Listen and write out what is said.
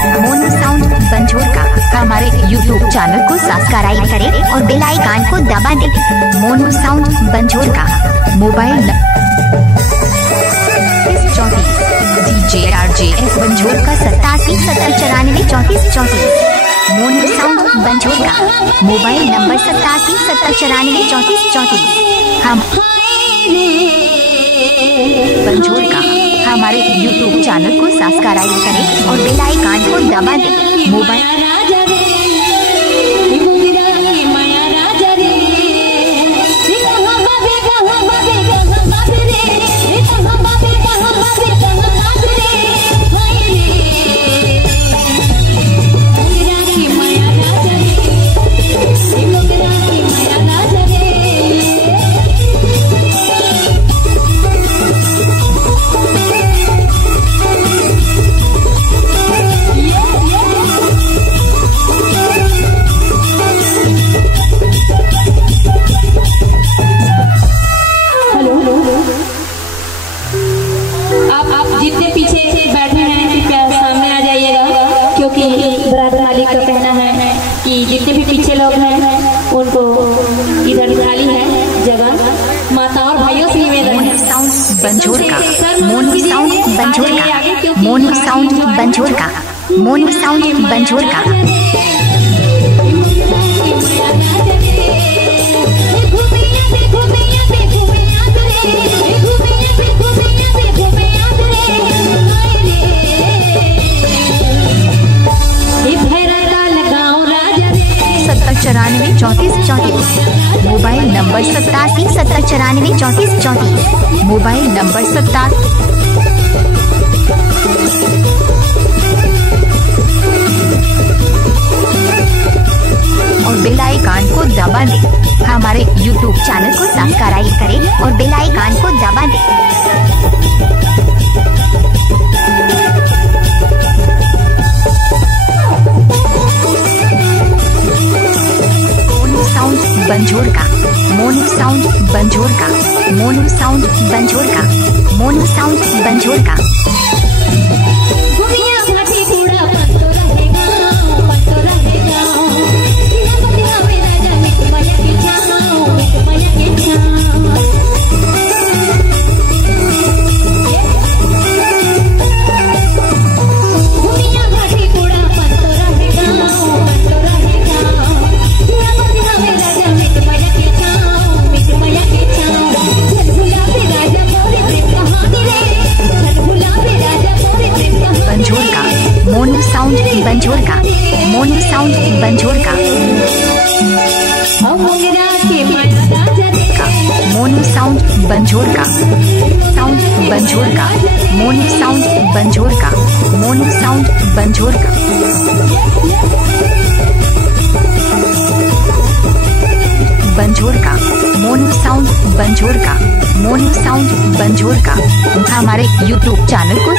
Monu sound बंजोर का हमारे YouTube channel को सब्सक्राइब करें और बेल आइकन को दबा दें। मोनू साउंड बंजोर का मोबाइल DJRJS बंजोर का 877094 मोनू साउंड बंजोर का मोबाइल नंबर 877094 हम बंजोर का हमारे YouTube चैनल को सब्सक्राइब करें और बेल आइकन को दबा दें। मोबाइल आप जितने पीछे बैठे हैं कृपया सामने आ जाइएगा, क्योंकि बरात मालिक का कहना है कि जितने भी पीछे लोग हैं उनको इधर खाली है जगह। माता और भाइयों से निवेदन है। साउंड बंजोर का मोनू साउंड बंजोर का मोनू साउंड बंजोर का मोनू साउंड बंजोर का चौरानवे 3434 मोबाइल नंबर 877094 मोबाइल नंबर 70 और बेल आइकन को दबा दें। हमारे YouTube चैनल को सब्सक्राइब करें और बेल आइकन को दबा दें। बंजोर का मोनू साउंड बंजोर का मोनू साउंड बंजोर का मोनू साउंड बंजोर का मोनू साउंड बंजोर का मोनू साउंड बंजोर का मोनू साउंड बंजोर का साउंड बंजोर का मोनू साउंड बंजोर का मोनू साउंड बंजोर का बंजोर का मोनू साउंड बंजोर का मोनू साउंड बंजोर का हमारे YouTube चैनल को